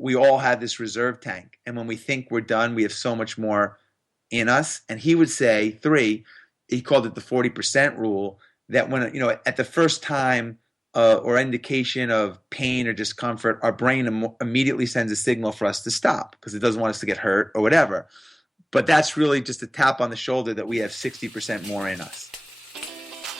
we all have this reserve tank. And when we think we're done, we have so much more in us. And he would say, he called it the 40% rule, that when, at the first time or indication of pain or discomfort, our brain immediately sends a signal for us to stop because it doesn't want us to get hurt or whatever. But that's really just a tap on the shoulder that we have 60% more in us.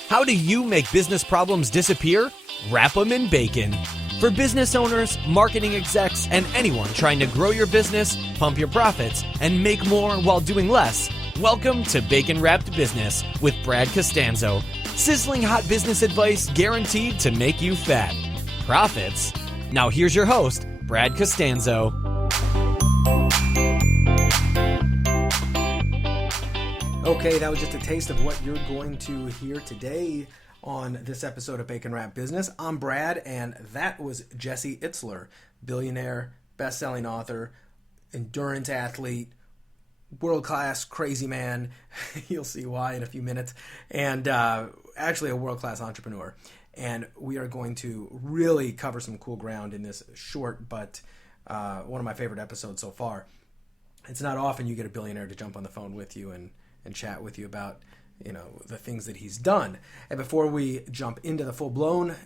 How do you make business problems disappear? Wrap them in bacon. For business owners, marketing execs, and anyone trying to grow your business, pump your profits, and make more while doing less, welcome to Bacon Wrapped Business with Brad Costanzo. Sizzling hot business advice guaranteed to make you fat. Profits? Now here's your host, Brad Costanzo. Okay, that was just a taste of what you're going to hear today on this episode of Bacon Wrapped Business. I'm Brad, and that was Jesse Itzler, billionaire, best-selling author, endurance athlete, world-class crazy man. You'll see why in a few minutes. And actually a world-class entrepreneur. And we are going to really cover some cool ground in this short but one of my favorite episodes so far. It's not often you get a billionaire to jump on the phone with you and chat with you about, the things that he's done. And before we jump into the full-blown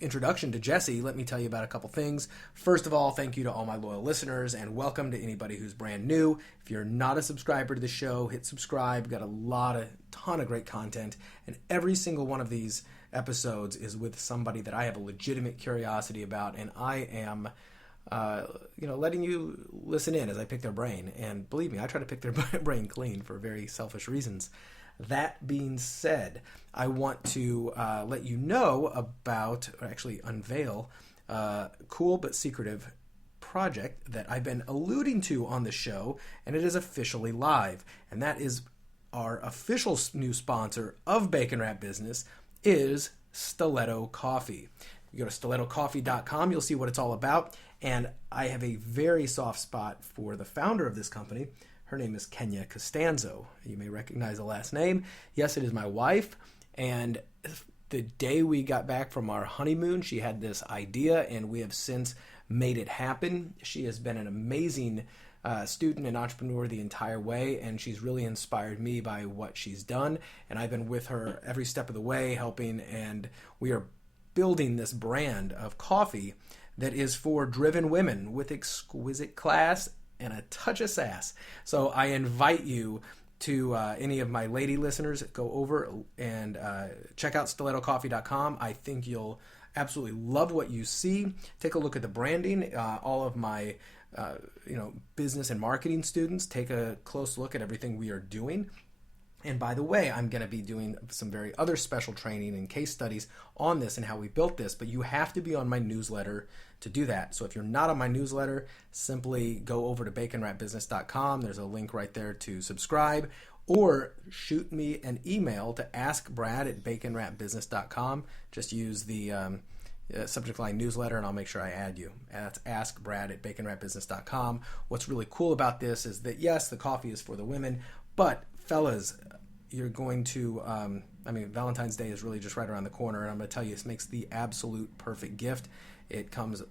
introduction to Jesse, let me tell you about a couple things. First of all, thank you to all my loyal listeners, and welcome to anybody who's brand new. If you're not a subscriber to the show, hit subscribe. We've got a ton of great content, and every single one of these episodes is with somebody that I have a legitimate curiosity about, and I am letting you listen in as I pick their brain. And believe me, I try to pick their brain clean for very selfish reasons. That being said, I want to let you know about, or actually unveil, a cool but secretive project that I've been alluding to on the show, and it is officially live. And that is our official new sponsor of Bacon Wrap Business is Stiletto Coffee. You go to stilettocoffee.com, you'll see what it's all about. And I have a very soft spot for the founder of this company. Her name is Kenya Costanzo. You may recognize the last name. Yes, it is my wife. And the day we got back from our honeymoon, she had this idea, and we have since made it happen. She has been an amazing student and entrepreneur the entire way, and she's really inspired me by what she's done. And I've been with her every step of the way, helping, and we are building this brand of coffee that is for driven women with exquisite class and a touch of sass. So I invite you to any of my lady listeners, go over and check out stilettocoffee.com. I think you'll absolutely love what you see. Take a look at the branding. All of my business and marketing students take a close look at everything we are doing. And by the way, I'm going to be doing some very other special training and case studies on this and how we built this, but you have to be on my newsletter to do that. So if you're not on my newsletter, simply go over to baconwrapbusiness.com. There's a link right there to subscribe, or shoot me an email to askbrad@baconwrapbusiness.com. Just use the subject line newsletter, and I'll make sure I add you. That's askbrad@baconwrapbusiness.com. What's really cool about this is that, yes, the coffee is for the women, but fellas, you're going to, Valentine's Day is really just right around the corner, and I'm going to tell you, this makes the absolute perfect gift. It comes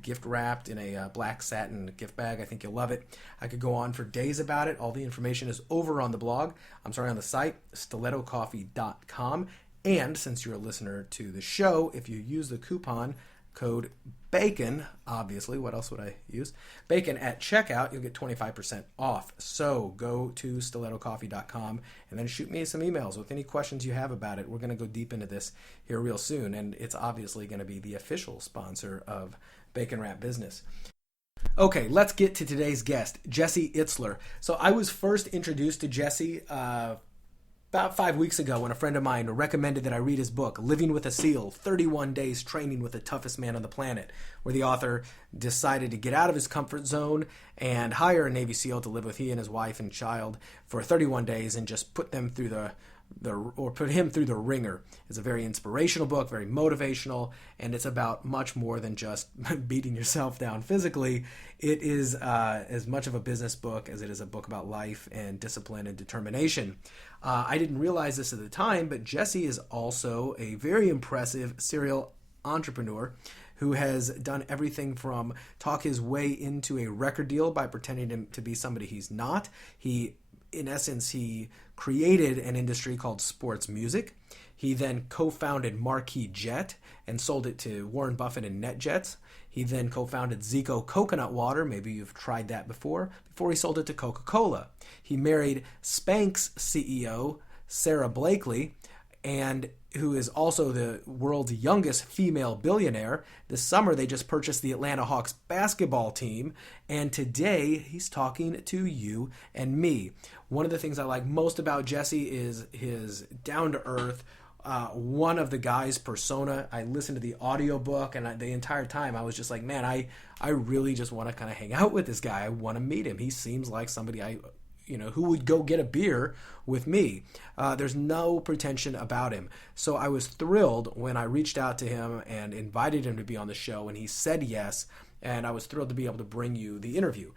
gift wrapped in a black satin gift bag. I think you'll love it. I could go on for days about it. All the information is over on the on the site, stilettocoffee.com. And since you're a listener to the show, if you use the coupon code BACON, obviously, what else would I use? BACON at checkout, you'll get 25% off. So go to stilettocoffee.com and then shoot me some emails with any questions you have about it. We're going to go deep into this here real soon, and it's obviously going to be the official sponsor of Bacon Wrap Business. Okay, let's get to today's guest, Jesse Itzler. So I was first introduced to Jesse about 5 weeks ago when a friend of mine recommended that I read his book, Living with a SEAL, 31 Days Training with the Toughest Man on the Planet, where the author decided to get out of his comfort zone and hire a Navy SEAL to live with he and his wife and child for 31 days and just put them through put him through the ringer. It's a very inspirational book, very motivational, and it's about much more than just beating yourself down physically. It is as much of a business book as it is a book about life and discipline and determination. I didn't realize this at the time, but Jesse is also a very impressive serial entrepreneur who has done everything from talk his way into a record deal by pretending to be somebody he's not. In essence, he created an industry called sports music. He then co-founded Marquis Jet and sold it to Warren Buffett and NetJets. He then co-founded Zico coconut water. Maybe you've tried that before he sold it to Coca-Cola. He married Spanx CEO Sara Blakely, and who is also the world's youngest female billionaire. This summer, they just purchased the Atlanta Hawks basketball team, and today he's talking to you and me. One of the things I like most about Jesse is his down-to-earth, one of the guy's persona. I listened to the audiobook, and the entire time I was just like, man, I really just want to kind of hang out with this guy. I want to meet him. He seems like somebody who would go get a beer with me. There's no pretension about him. So I was thrilled when I reached out to him and invited him to be on the show, and he said yes, and I was thrilled to be able to bring you the interview.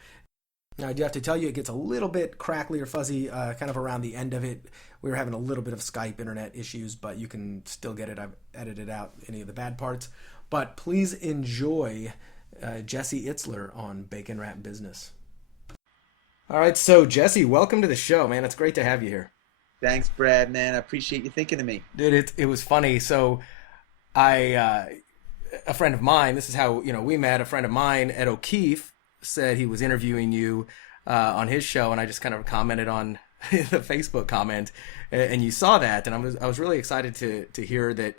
Now, I do have to tell you, it gets a little bit crackly or fuzzy kind of around the end of it. We were having a little bit of Skype internet issues, but you can still get it. I've edited out any of the bad parts. But please enjoy Jesse Itzler on Bacon Wrap Business. All right, so Jesse, welcome to the show, man. It's great to have you here. Thanks, Brad, man. I appreciate you thinking of me. Dude, it was funny. So a friend of mine, this is how we met, a friend of mine, Ed O'Keefe, said he was interviewing you on his show, and I just kind of commented on the Facebook comment, and you saw that, and I was really excited to hear that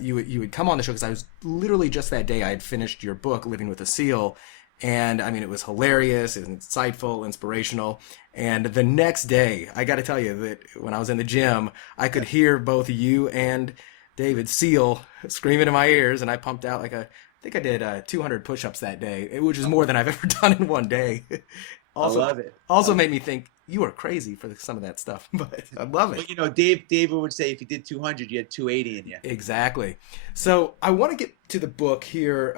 you would come on the show, because I was literally just that day I had finished your book, Living with a Seal, and I mean, it was hilarious, it was insightful, inspirational, and the next day, I got to tell you that when I was in the gym, I could hear both you and David Seal screaming in my ears, and I pumped out I think I did 200 push-ups that day, which is more than I've ever done in one day. Also, I love it. Also made me think, you are crazy for some of that stuff, but I love it. Well, David would say if you did 200, you had 280 in you. Exactly. So I want to get to the book here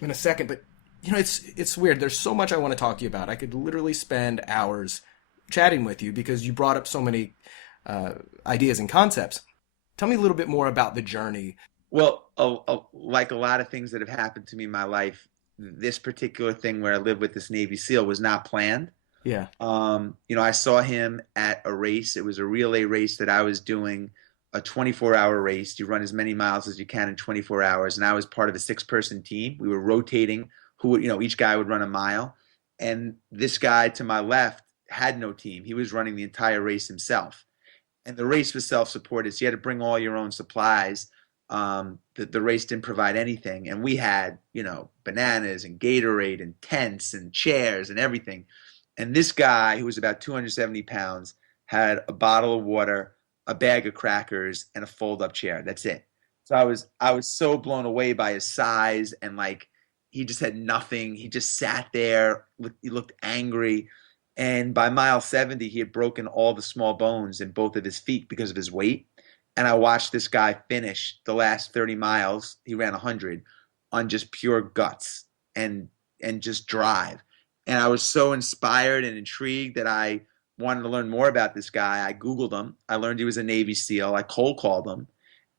in a second, but it's weird. There's so much I want to talk to you about. I could literally spend hours chatting with you because you brought up so many ideas and concepts. Tell me a little bit more about the journey. Well, like a lot of things that have happened to me in my life, this particular thing where I live with this Navy SEAL was not planned. Yeah. I saw him at a race. It was a relay race that I was doing, a 24-hour race. You run as many miles as you can in 24 hours. And I was part of a 6-person team. We were rotating each guy would run a mile. And this guy to my left had no team. He was running the entire race himself. And the race was self-supported. So you had to bring all your own supplies. The race didn't provide anything, and we had bananas and Gatorade and tents and chairs and everything. And this guy, who was about 270 pounds, had a bottle of water, a bag of crackers, and a fold-up chair. That's it. So I was so blown away by his size, and he just had nothing. He just sat there. He looked angry. And by mile 70, he had broken all the small bones in both of his feet because of his weight. And I watched this guy finish the last 30 miles. He ran 100 on just pure guts and just drive. And I was so inspired and intrigued that I wanted to learn more about this guy. I Googled him. I learned he was a Navy SEAL. I cold called him,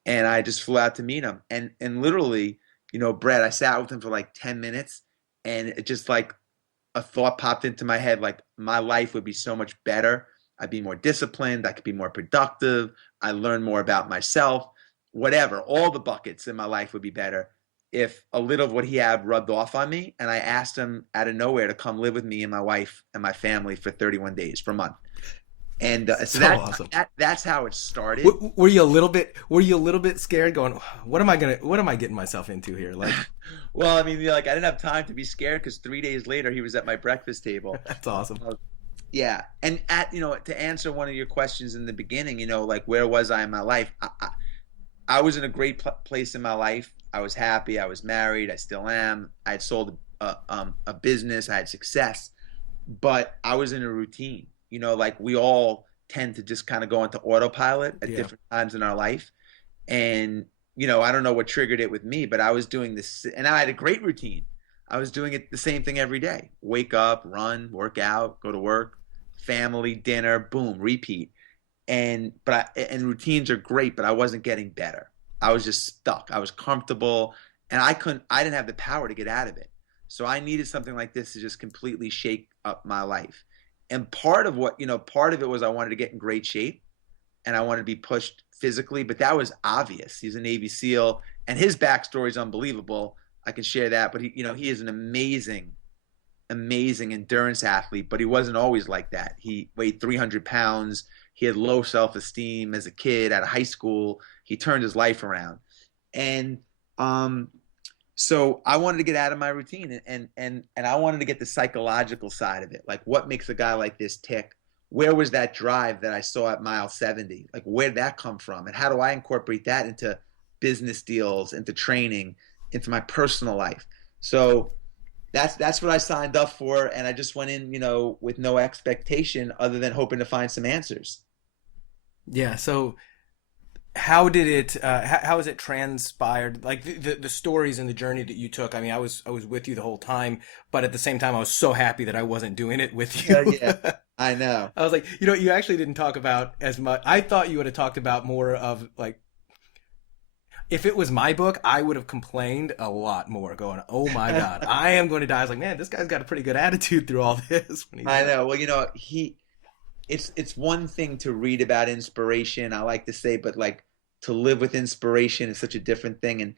and I just flew out to meet him. And literally, Brett, I sat with him for 10 minutes, and it just a thought popped into my head, my life would be so much better. I'd be more disciplined. I could be more productive. I learn more about myself, whatever. All the buckets in my life would be better if a little of what he had rubbed off on me. And I asked him out of nowhere to come live with me and my wife and my family for 31 days, for a month. And so awesome. That's how it started. Were you a little bit scared, going, what am I getting myself into here? Well, I mean, I didn't have time to be scared because 3 days later he was at my breakfast table. That's awesome. Yeah. And to answer one of your questions in the beginning, where was I in my life? I was in a great place in my life. I was happy. I was married. I still am. I had sold a business. I had success, but I was in a routine. We all tend to just kind of go into autopilot at different times in our life. And, I don't know what triggered it with me, but I was doing this, and I had a great routine. I was doing the same thing every day. Wake up, run, work out, go to work, family, dinner, boom, repeat. And routines are great, but I wasn't getting better. I was just stuck. I was comfortable, and I didn't have the power to get out of it. So I needed something like this to just completely shake up my life. And part of it was I wanted to get in great shape and I wanted to be pushed physically, but that was obvious. He's a Navy SEAL and his backstory is unbelievable. I can share that, but he is an amazing endurance athlete, but he wasn't always like that. He weighed 300 pounds. He had low self-esteem as a kid out of high school. He turned his life around. And so I wanted to get out of my routine and I wanted to get the psychological side of it. Like, what makes a guy like this tick? Where was that drive that I saw at mile 70? Like, where did that come from? And how do I incorporate that into business deals, into training, into my personal life? So that's what I signed up for. And I just went in, with no expectation other than hoping to find some answers. Yeah. So how did it how has it transpired, like the stories and the journey that you took? I mean, I was with you the whole time, but at the same time I was so happy that I wasn't doing it with you. Yeah, I know. I was like, you actually didn't talk about as much. I thought you would have talked about more of, like, if it was my book, I would have complained a lot more, going, oh my God, I am going to die. I was like, man, this guy's got a pretty good attitude through all this. I know. Well, it's one thing to read about inspiration, I like to say, but like to live with inspiration is such a different thing. And,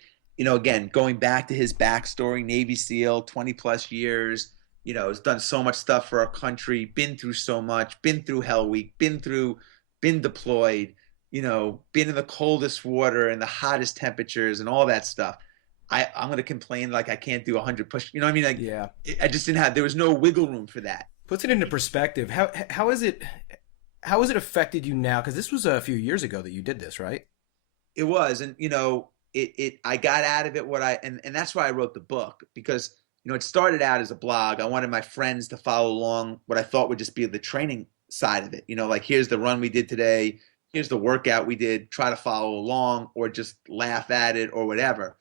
again, going back to his backstory, Navy SEAL, 20 plus years, has done so much stuff for our country, been through so much, been through Hell Week, been deployed, been in the coldest water and the hottest temperatures and all that stuff. I'm going to complain like I can't do 100 push. You know what I mean? Like, yeah, I just didn't have, there was no wiggle room for that. Puts it into perspective. How has it affected you now? Because this was a few years ago that you did this, right? It was. And, I got out of it and that's why I wrote the book, because, it started out as a blog. I wanted my friends to follow along what I thought would just be the training side of it. Like, here's the run we did today. Here's the workout we did. Try to follow along or just laugh at it or whatever.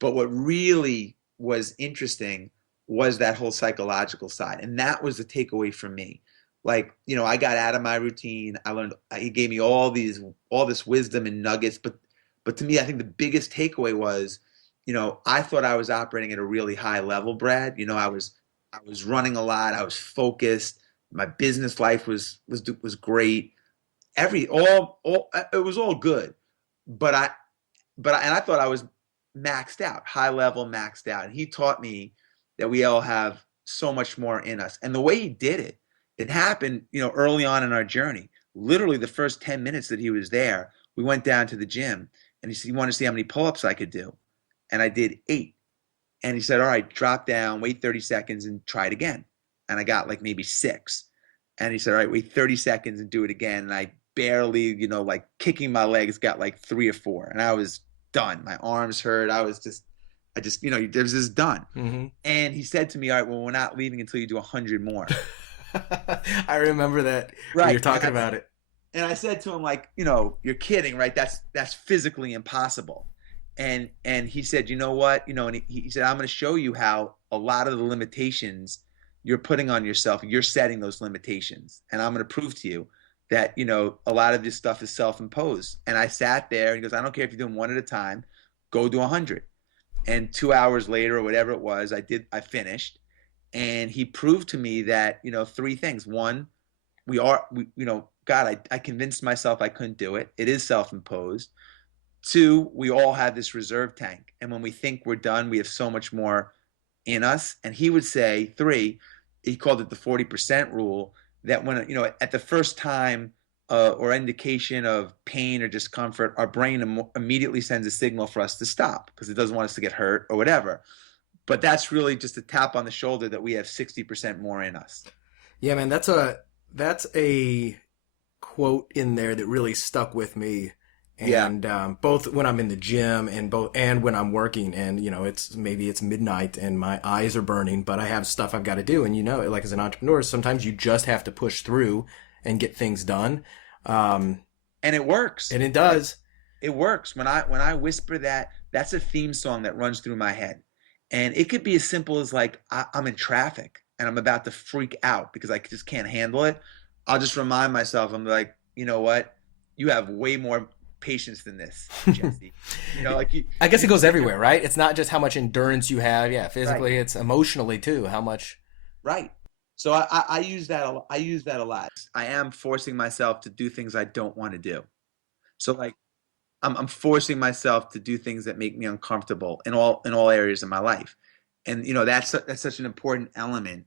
But what really was interesting was that whole psychological side. And that was the takeaway from me. Like, I got out of my routine. I learned, he gave me all this wisdom and nuggets. But to me, I think the biggest takeaway was, I thought I was operating at a really high level, Brad. I was running a lot. I was focused. My business life was great. It was all good. But I thought I was maxed out, high level maxed out. And he taught me that we all have so much more in us. And the way he did it, it happened, early on in our journey. Literally the first 10 minutes that he was there, we went down to the gym and he said, you want to see how many pull-ups I could do? And I did 8. And he said, all right, drop down, wait 30 seconds and try it again. And I got like maybe 6. And he said, all right, wait 30 seconds and do it again. And I barely, like kicking my legs, got like 3 or 4. And I was done. My arms hurt. I was just, it was just done. Mm-hmm. And he said to me, all right, well, we're not leaving until you do 100 more. I remember that. Right. You're talking about it. And I said to him, like, you're kidding, right? That's physically impossible. And he said, you know what? And he said, I'm going to show you how a lot of the limitations you're putting on yourself, you're setting those limitations. And I'm going to prove to you that, a lot of this stuff is self-imposed. And I sat there and he goes, I don't care if you're doing 1 at a time, go do 100. And 2 hours later or whatever it was, I finished. And he proved to me that, 3 things. One, God, I convinced myself I couldn't do it. It is self-imposed. 2, we all have this reserve tank. And when we think we're done, we have so much more in us. And he would say, 3, he called it the 40% rule, that when, at the first time or indication of pain or discomfort, our brain immediately sends a signal for us to stop because it doesn't want us to get hurt or whatever. But that's really just a tap on the shoulder that we have 60% more in us. Yeah, man, that's a quote in there that really stuck with me. And both when I'm in the gym and when I'm working, and it's midnight and my eyes are burning, but I have stuff I've got to do. And like as an entrepreneur, sometimes you just have to push through and get things done. And it works. And it does. It works. When I whisper that's a theme song that runs through my head. And it could be as simple as like, I'm in traffic and I'm about to freak out because I just can't handle it. I'll just remind myself, I'm like, you know what? You have way more patience than this, Jesse. Like I guess it goes everywhere, right? It's not just how much endurance you have. Yeah, physically, right. it's emotionally too. How much? Right. So I use that. I use that a lot. I am forcing myself to do things I don't want to do. So like I'm forcing myself to do things that make me uncomfortable in all areas of my life, and that's such an important element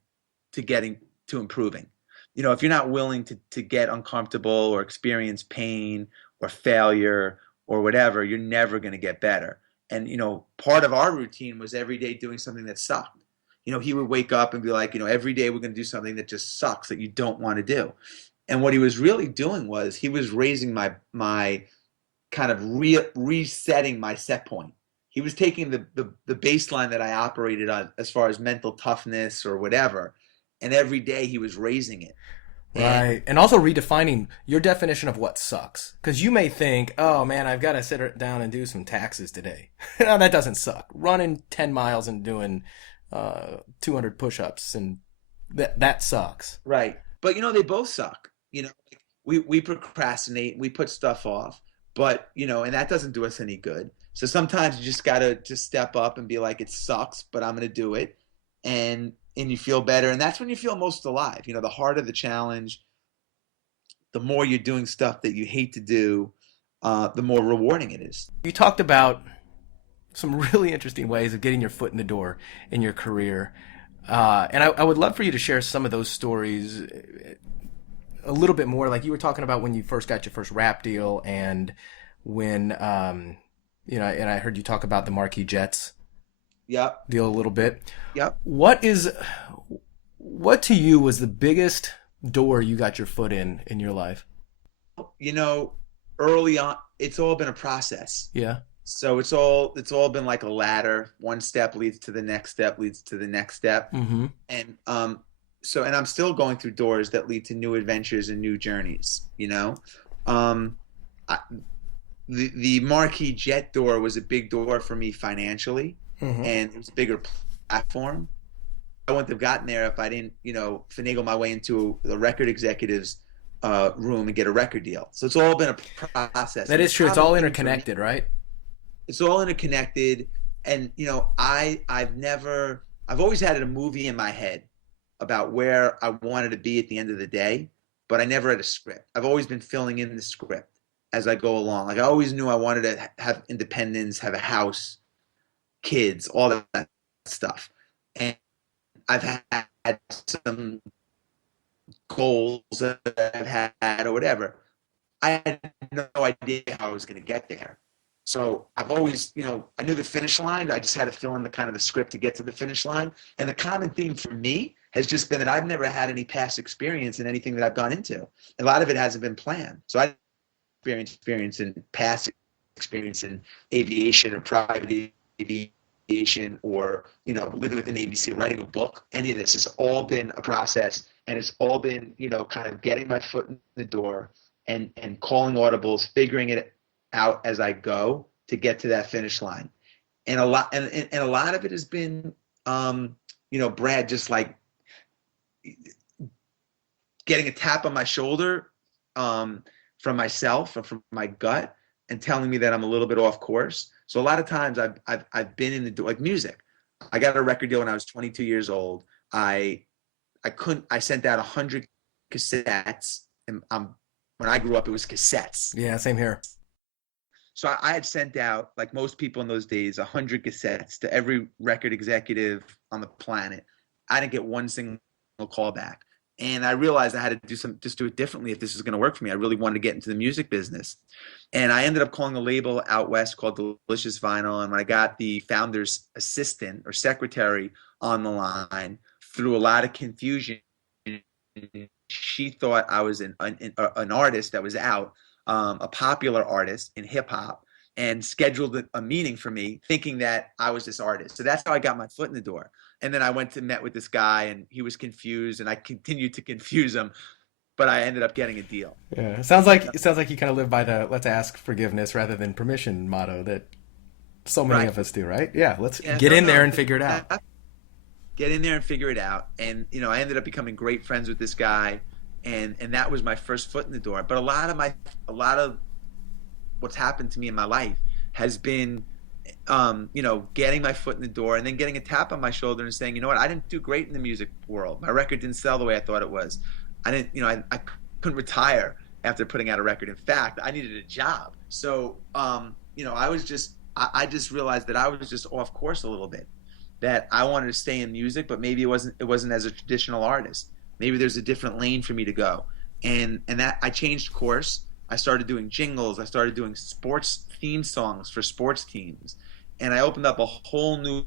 to getting to improving. If you're not willing to get uncomfortable or experience pain or failure or whatever, you're never going to get better. And part of our routine was every day doing something that sucked. He would wake up and be like, every day we're going to do something that just sucks, that you don't want to do. And what he was really doing was he was raising my kind of resetting my set point. He was taking the baseline that I operated on as far as mental toughness or whatever, and every day he was raising it. Right. And also redefining your definition of what sucks. Because you may think, oh man, I've got to sit down and do some taxes today. No, that doesn't suck. Running 10 miles and doing 200 push-ups, and that sucks. Right. But they both suck. We procrastinate, we put stuff off, but and that doesn't do us any good. So sometimes you just gotta just step up and be like, it sucks, but I'm gonna do it, and you feel better, and that's when you feel most alive. The harder the challenge, the more you're doing stuff that you hate to do, the more rewarding it is. You talked about some really interesting ways of getting your foot in the door in your career. And I would love for you to share some of those stories a little bit more. Like you were talking about when you first got your first rap deal, and when, and I heard you talk about the Marquis Jets deal a little bit. Yep. What to you was the biggest door you got your foot in your life? Early on, it's all been a process. Yeah. So it's all been like a ladder. One step leads to the next step, leads to the next step. Mm-hmm. And and I'm still going through doors that lead to new adventures and new journeys. The Marquis Jet door was a big door for me financially, mm-hmm. and it was a bigger platform. I wouldn't have gotten there if I didn't, finagle my way into the record executive's room and get a record deal. So it's all been a process. That is true. It's all interconnected, right? It's all interconnected. And, I've always had a movie in my head about where I wanted to be at the end of the day, but I never had a script. I've always been filling in the script as I go along. Like I always knew I wanted to have independence, have a house, kids, all that stuff. And I've had some goals that I've had or whatever. I had no idea how I was going to get there. So I've always, I knew the finish line. I just had to fill in the kind of the script to get to the finish line. And the common theme for me has just been that I've never had any past experience in anything that I've gone into. A lot of it hasn't been planned. So I experience in past experience in aviation or private aviation or, living with an ABC, writing a book. Any of this has all been a process, and it's all been, kind of getting my foot in the door and calling audibles, figuring it out as I go to get to that finish line. And a lot of it has been, Brad, just like getting a tap on my shoulder from myself or from my gut and telling me that I'm a little bit off course. So a lot of times I've been in the door, like music. I got a record deal when I was 22 years old. I sent out 100 cassettes, and when I grew up, it was cassettes. Yeah, same here. So I had sent out, like most people in those days, 100 cassettes to every record executive on the planet. I didn't get one single call back. And I realized I had to do it differently if this was going to work for me. I really wanted to get into the music business. And I ended up calling a label out west called Delicious Vinyl. And when I got the founder's assistant or secretary on the line, through a lot of confusion, she thought I was an artist that was out, a popular artist in hip hop, and scheduled a meeting for me thinking that I was this artist. So that's how I got my foot in the door. And then I met with this guy, and he was confused, and I continued to confuse him, but I ended up getting a deal. Yeah, it sounds like you kind of live by the "let's ask forgiveness rather than permission" motto that so many of us do, right? Yeah, let's get in there and figure it out. Get in there and figure it out. And I ended up becoming great friends with this guy, and that was my first foot in the door. But a lot of what's happened to me in my life has been, getting my foot in the door and then getting a tap on my shoulder and saying, you know what, I didn't do great in the music world. My record didn't sell the way I thought it was. I didn't, I couldn't retire after putting out a record. In fact, I needed a job. So, I just realized that I was just off course a little bit, that I wanted to stay in music, but maybe it wasn't as a traditional artist. Maybe there's a different lane for me to go. And that I changed course. I started doing jingles. I started doing sports theme songs for sports teams. And I opened up a whole new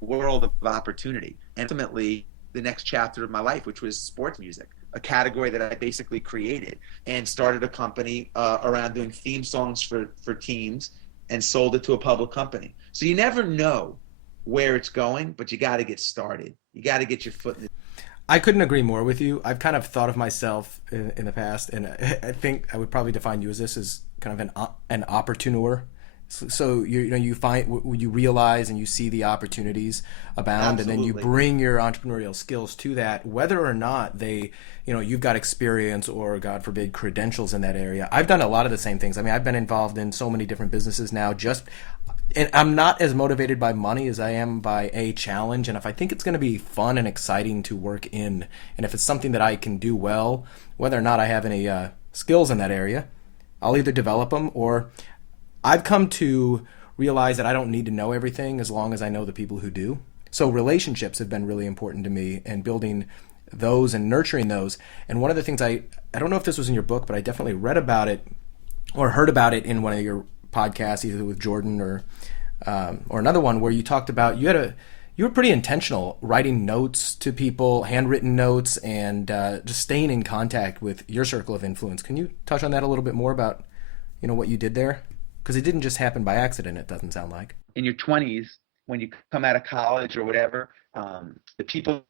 world of opportunity. And ultimately, the next chapter of my life, which was sports music, a category that I basically created, and started a company around doing theme songs for teams and sold it to a public company. So you never know where it's going, but you got to get started. You got to get your foot in the... I couldn't agree more with you. I've kind of thought of myself in the past, and I think I would probably define you as this as kind of an opportuneur. So you realize and you see the opportunities abound. Absolutely. And then you bring your entrepreneurial skills to that, whether or not you've got experience or, God forbid, credentials in that area. I've done a lot of the same things. I mean, I've been involved in so many different businesses now, and I'm not as motivated by money as I am by a challenge. And if I think it's going to be fun and exciting to work in, and if it's something that I can do well, whether or not I have any skills in that area, I'll either develop them, or I've come to realize that I don't need to know everything as long as I know the people who do. So relationships have been really important to me, and building those and nurturing those. And one of the things I don't know if this was in your book, but I definitely read about it or heard about it in one of your podcasts, either with Jordan or another one, where you talked about you were pretty intentional writing notes to people, handwritten notes, and just staying in contact with your circle of influence. Can you touch on that a little bit more about what you did there? Because it didn't just happen by accident, it doesn't sound like. In your 20s, when you come out of college or whatever, the people,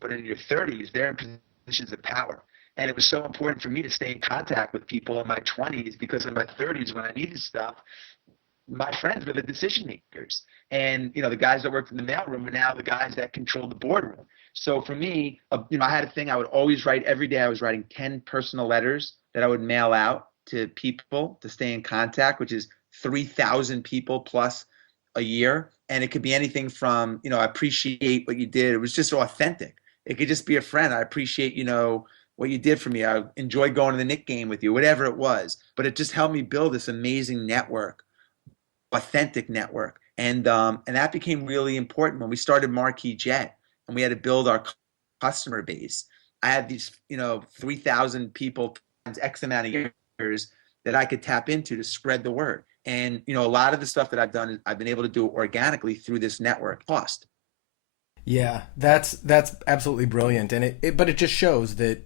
but in your 30s, they're in positions of power. And it was so important for me to stay in contact with people in my 20s, because in my 30s, when I needed stuff, my friends were the decision makers. And, the guys that worked in the mailroom are now the guys that control the boardroom. So for me, I had a thing I would always write every day. I was writing 10 personal letters that I would mail out to people to stay in contact, which is 3,000 people plus a year. And it could be anything from, I appreciate what you did. It was just authentic. It could just be a friend. I appreciate, what you did for me. I enjoyed going to the Knicks game with you, whatever it was. But it just helped me build this amazing network, authentic network. And that became really important when we started Marquis Jet and we had to build our customer base. I had these, 3,000 people times X amount of years that I could tap into to spread the word. And, a lot of the stuff that I've done, I've been able to do organically through this network. Cost. Yeah, that's absolutely brilliant. And but it just shows that,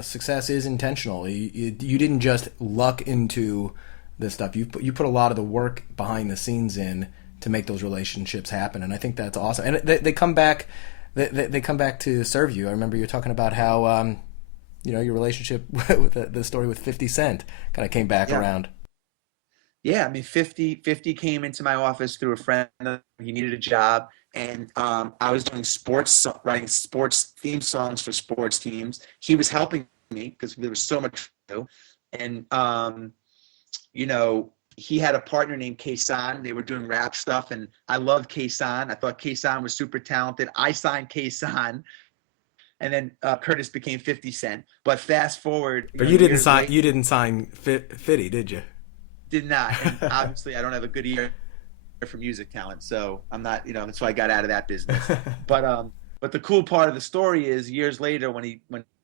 success is intentional. You didn't just luck into this stuff. You put a lot of the work behind the scenes in to make those relationships happen. And I think that's awesome. And they come back, they come back to serve you. I remember you were talking about how, your relationship with the story with 50 Cent kind of came back around. Yeah, I mean, 50 came into my office through a friend. He needed a job, and I was doing writing sports theme songs for sports teams. He was helping me because there was so much to do. And, he had a partner named Kaysan. They were doing rap stuff, and I loved Kaysan. I thought Kaysan was super talented. I signed Kaysan. And then Curtis became 50 Cent. But fast forward, but you didn't sign 50, did you? Did not. And obviously, I don't have a good ear for music talent, so I'm not. That's why I got out of that business. But the cool part of the story is, years later, when he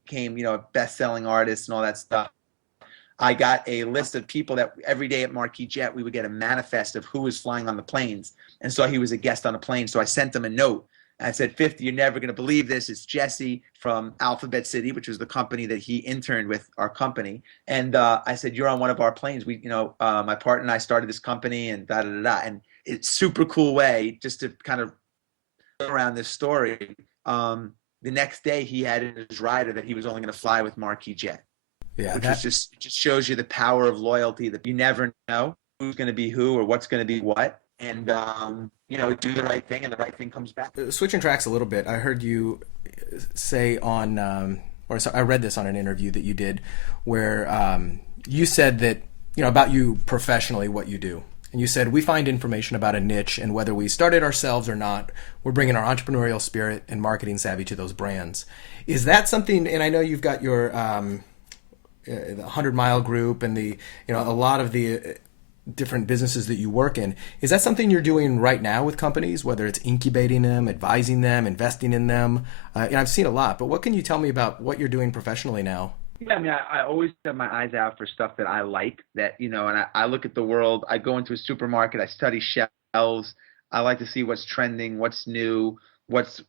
became a best-selling artist and all that stuff, I got a list of people that every day at Marquis Jet we would get a manifest of who was flying on the planes, and so he was a guest on a plane. So I sent him a note. I said, 50, you're never going to believe this. It's Jesse from Alphabet City, which was the company that he interned with, our company. And I said, you're on one of our planes. We, my partner and I started this company, and da-da-da-da. And it's super cool way just to kind of around this story. The next day he had in his rider that he was only going to fly with Marquis Jet. Yeah, which is just, it just shows you the power of loyalty, that you never know who's going to be who or what's going to be what. And, do the right thing, and the right thing comes back. Switching tracks a little bit, I heard you say I read this on an interview that you did where you said that about you professionally, what you do. And you said, we find information about a niche, and whether we started ourselves or not, we're bringing our entrepreneurial spirit and marketing savvy to those brands. Is that something, and I know you've got your the 100-mile group and the, a lot of the different businesses that you work in. Is that something you're doing right now with companies, whether it's incubating them, advising them, investing in them? And I've seen a lot, but what can you tell me about what you're doing professionally now? Yeah, I mean, I always have my eyes out for stuff that I like, that, and I look at the world. I go into a supermarket, I study shelves. I like to see what's trending, what's new, what's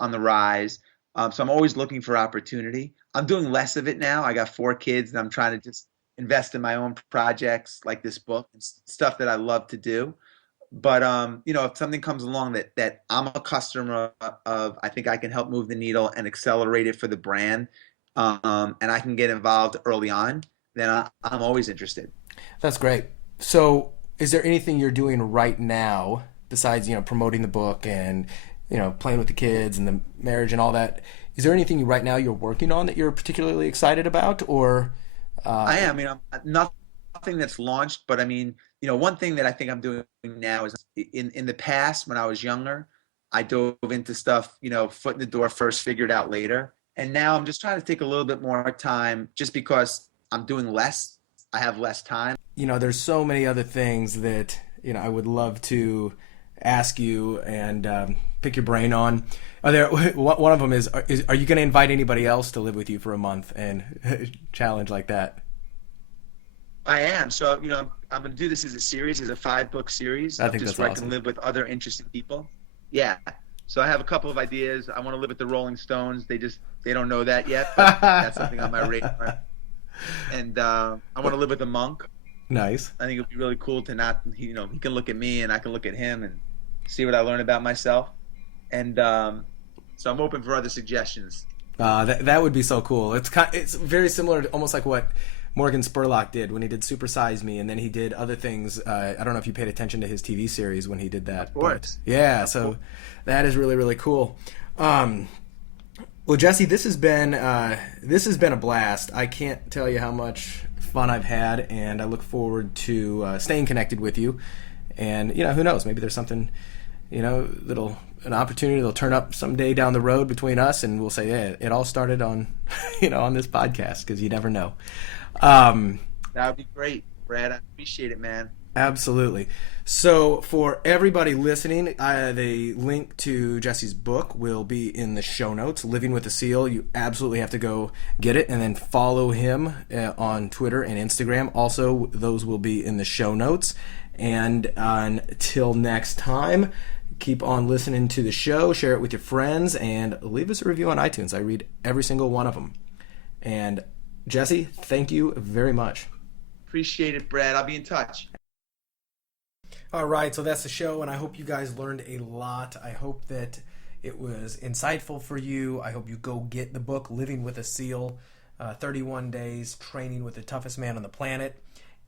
on the rise. So I'm always looking for opportunity. I'm doing less of it now. I got 4 kids, and I'm trying to just invest in my own projects like this book and stuff that I love to do. But if something comes along that I'm a customer of, I think I can help move the needle and accelerate it for the brand, and I can get involved early on, then I'm always interested. That's great. So is there anything you're doing right now besides, promoting the book and, playing with the kids and the marriage and all that? Is there anything right now you're working on that you're particularly excited about, or? I am. I'm nothing that's launched, but one thing that I think I'm doing now is in the past, when I was younger, I dove into stuff, foot in the door first, figured out later. And now I'm just trying to take a little bit more time, just because I'm doing less. I have less time. There's so many other things that, I would love to ask you and pick your brain on. One of them is are you going to invite anybody else to live with you for a month and challenge like that? I am. So, I'm going to do this as a series, as a 5-book series. I think just that's where awesome. I can live with other interesting people. Yeah. So I have a couple of ideas. I want to live with the Rolling Stones. They don't know that yet, but that's something on my radar. And I want to live with a monk. Nice. I think it'd be really cool to not, he can look at me and I can look at him and see what I learn about myself. And so I'm open for other suggestions. That would be so cool. It's very similar to almost like what Morgan Spurlock did when he did Super Size Me, and then he did other things. I don't know if you paid attention to his TV series when he did that. Of course. But yeah, so that is really, really cool. Well, Jesse, this has been a blast. I can't tell you how much fun I've had, and I look forward to staying connected with you. And who knows? Maybe there's something, an opportunity that'll turn up someday down the road between us, and we'll say, yeah, it all started on, on this podcast, because you never know. That would be great, Brad. I appreciate it, man. Absolutely. So for everybody listening, the link to Jesse's book will be in the show notes. Living with a Seal. You absolutely have to go get it, and then follow him on Twitter and Instagram. Also, those will be in the show notes. And until next time, keep on listening to the show, share it with your friends, and leave us a review on iTunes. I read every single one of them. And Jesse, thank you very much. Appreciate it, Brad. I'll be in touch. All right, so that's the show, and I hope you guys learned a lot. I hope that it was insightful for you. I hope you go get the book, Living with a Seal, 31 Days Training with the Toughest Man on the Planet.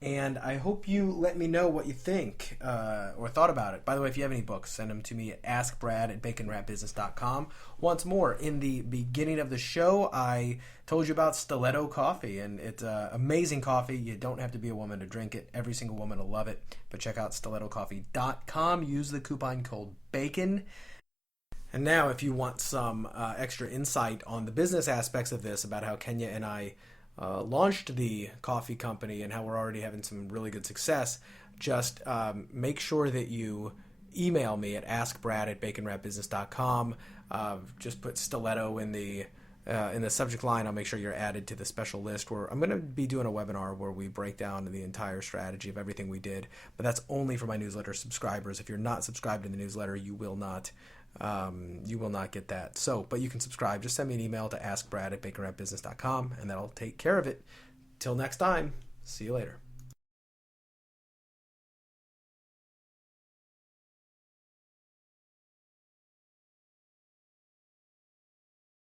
And I hope you let me know what you think or thought about it. By the way, if you have any books, send them to me at askbrad@baconwrapbusiness.com. Once more, in the beginning of the show, I told you about Stiletto Coffee, and it's amazing coffee. You don't have to be a woman to drink it. Every single woman will love it. But check out stilettocoffee.com. Use the coupon code BACON. And now, if you want some extra insight on the business aspects of this, about how Kenya and I launched the coffee company and how we're already having some really good success, just make sure that you email me at askbrad@baconwrapbusiness.com. Just put Stiletto in the subject line. I'll make sure you're added to the special list where I'm going to be doing a webinar where we break down the entire strategy of everything we did. But that's only for my newsletter subscribers. If you're not subscribed to the newsletter, you will not get that. So, but you can subscribe. Just send me an email to askbrad@baconwrapbusiness.com, and that'll take care of it. Till next time, see you later.